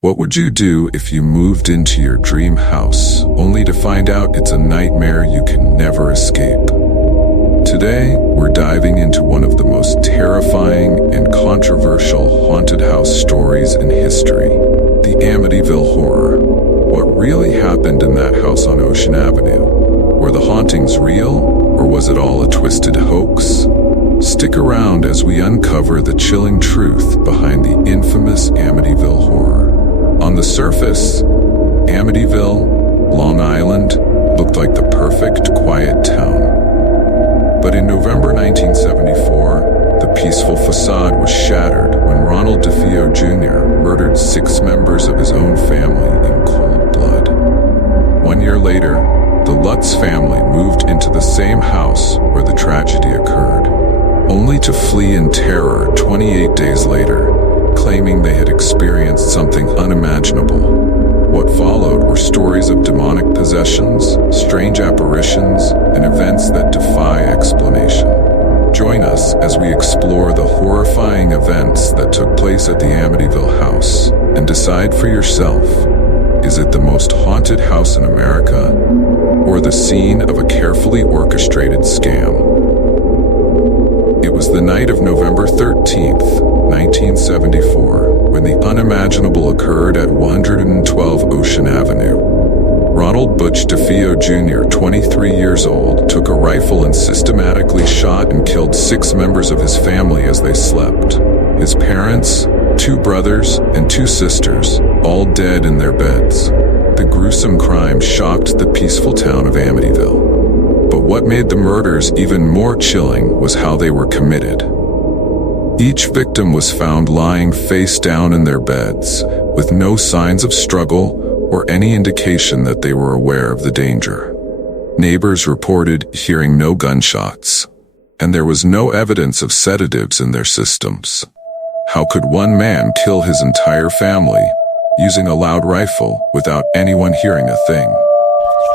What would you do if you moved into your dream house, only to find out it's a nightmare you can never escape? Today, we're diving into one of the most terrifying and controversial haunted house stories in history, the Amityville Horror. What really happened in that house on Ocean Avenue? Were the hauntings real, or was it all a twisted hoax? Stick around as we uncover the chilling truth behind the infamous Amityville Horror. On the surface, Amityville, Long Island, looked like the perfect, quiet town. But in November 1974, the peaceful facade was shattered when Ronald DeFeo Jr. murdered 6 members of his own family in cold blood. 1 year later, the Lutz family moved into the same house where the tragedy occurred, only to flee in terror 28 days later, claiming they had experienced something unimaginable. What followed were stories of demonic possessions, strange apparitions, and events that defy explanation. Join us as we explore the horrifying events that took place at the Amityville house and decide for yourself, is it the most haunted house in America or the scene of a carefully orchestrated scam? It was the night of November 13th, 1974, when the unimaginable occurred at 112 Ocean Avenue. Ronald Butch DeFeo Jr., 23 years old, took a rifle and systematically shot and killed 6 members of his family as they slept. His parents, 2 brothers, and 2 sisters, all dead in their beds. The gruesome crime shocked the peaceful town of Amityville. But what made the murders even more chilling was how they were committed. Each victim was found lying face down in their beds, with no signs of struggle or any indication that they were aware of the danger. Neighbors reported hearing no gunshots, and there was no evidence of sedatives in their systems. How could one man kill his entire family using a loud rifle without anyone hearing a thing?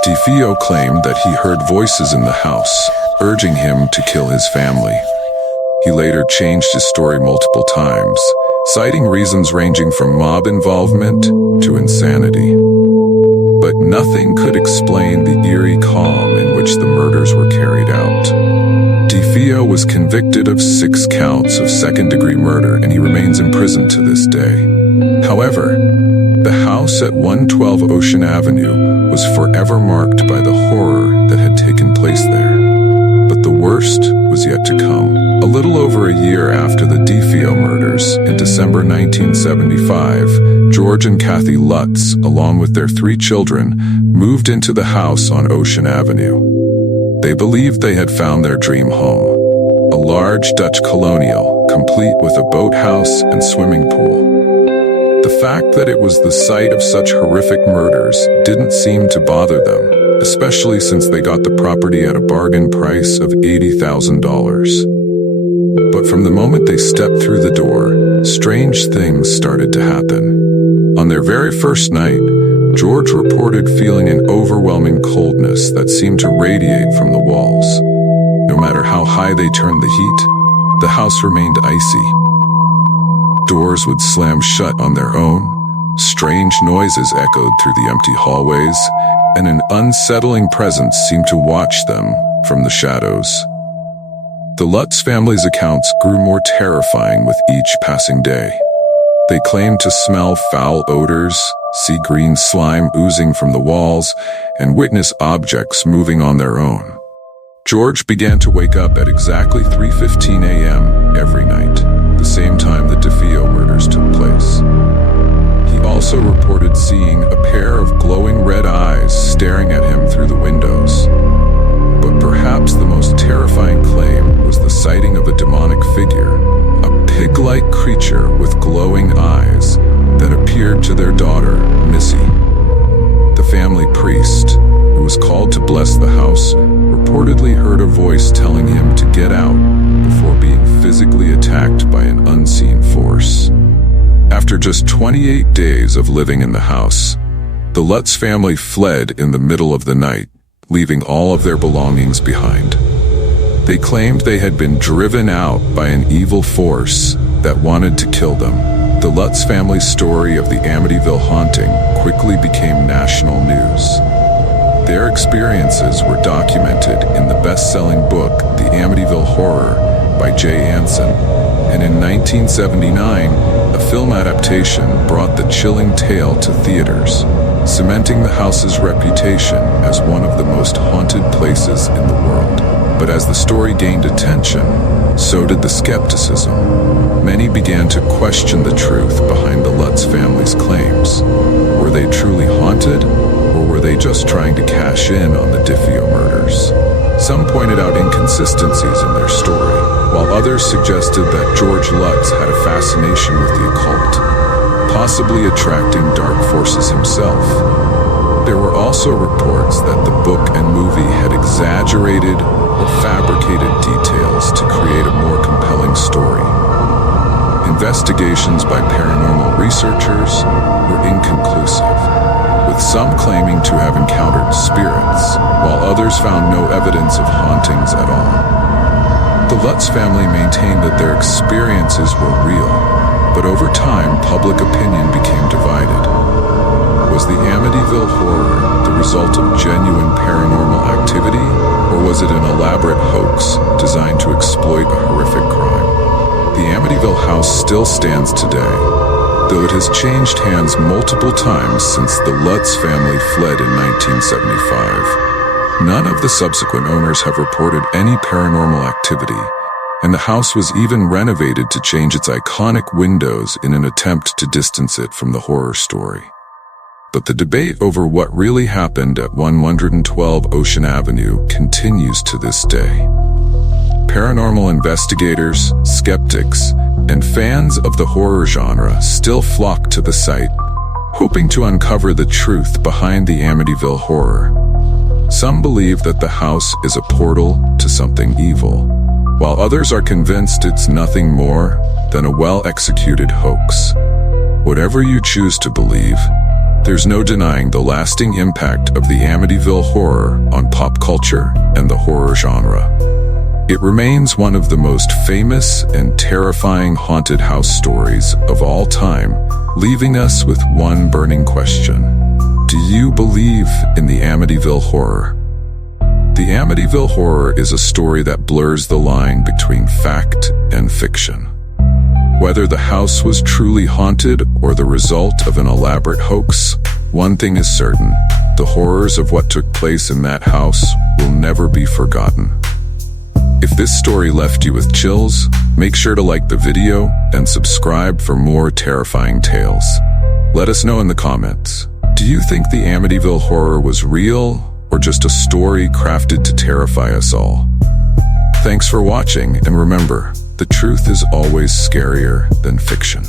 DeFeo claimed that he heard voices in the house, urging him to kill his family. He later changed his story multiple times, citing reasons ranging from mob involvement to insanity. But nothing could explain the eerie calm in which the murders were carried out. DeFeo was convicted of 6 counts of second-degree murder, and he remains in prison to this day. However, the house at 112 Ocean Avenue was forever marked by the horror that had taken place there. But the worst was yet to come. A little over a year after the DeFeo murders, in December 1975, George and Kathy Lutz, along with their 3 children, moved into the house on Ocean Avenue. They believed they had found their dream home, a large Dutch colonial, complete with a boathouse and swimming pool. The fact that it was the site of such horrific murders didn't seem to bother them, especially since they got the property at a bargain price of $80,000. But from the moment they stepped through the door, strange things started to happen. On their very first night, George reported feeling an overwhelming coldness that seemed to radiate from the walls. No matter how high they turned the heat, the house remained icy. Doors would slam shut on their own, strange noises echoed through the empty hallways, and an unsettling presence seemed to watch them from the shadows. The Lutz family's accounts grew more terrifying with each passing day. They claimed to smell foul odors, see green slime oozing from the walls, and witness objects moving on their own. George began to wake up at exactly 3:15 a.m. every night, the same time the DeFeo murders took place. He also reported seeing a pair of glowing red eyes staring at him through the windows. But perhaps the most terrifying claim was the sighting of a demonic figure, a pig-like creature with glowing eyes that appeared to their daughter, Missy. The family priest, who was called to bless the house, reportedly heard a voice telling him to get out before being physically attacked by an unseen force. After just 28 days of living in the house, the Lutz family fled in the middle of the night, leaving all of their belongings behind. They claimed they had been driven out by an evil force that wanted to kill them. The Lutz family's story of the Amityville haunting quickly became national news. Their experiences were documented in the best-selling book, The Amityville Horror, by Jay Anson, and in 1979, a film adaptation brought the chilling tale to theaters, cementing the house's reputation as one of the most haunted places in the world. But as the story gained attention, so did the skepticism. Many began to question the truth behind the Lutz family's claims. Were they truly haunted, or were they just trying to cash in on the DeFeo murders? Some pointed out inconsistencies in their story, while others suggested that George Lutz had a fascination with the occult, possibly attracting dark forces himself. There were also reports that the book and movie had exaggerated or fabricated details to create a more compelling story. Investigations by paranormal researchers were inconclusive, with some claiming to have encountered spirits, while others found no evidence of hauntings at all. The Lutz family maintained that their experiences were real, but over time, public opinion became divided. Was the Amityville Horror the result of genuine paranormal activity, or was it an elaborate hoax designed to exploit a horrific crime? The Amityville house still stands today, though it has changed hands multiple times since the Lutz family fled in 1975. None of the subsequent owners have reported any paranormal activity, and the house was even renovated to change its iconic windows in an attempt to distance it from the horror story. But the debate over what really happened at 112 Ocean Avenue continues to this day. Paranormal investigators, skeptics, and fans of the horror genre still flock to the site, hoping to uncover the truth behind the Amityville Horror. Some believe that the house is a portal to something evil, while others are convinced it's nothing more than a well-executed hoax. Whatever you choose to believe, there's no denying the lasting impact of the Amityville Horror on pop culture and the horror genre. It remains one of the most famous and terrifying haunted house stories of all time, leaving us with one burning question. Do you believe in the Amityville Horror? The Amityville Horror is a story that blurs the line between fact and fiction. Whether the house was truly haunted or the result of an elaborate hoax, one thing is certain: the horrors of what took place in that house will never be forgotten. If this story left you with chills, make sure to like the video and subscribe for more terrifying tales. Let us know in the comments. Do you think the Amityville Horror was real, or just a story crafted to terrify us all? Thanks for watching, and remember, the truth is always scarier than fiction.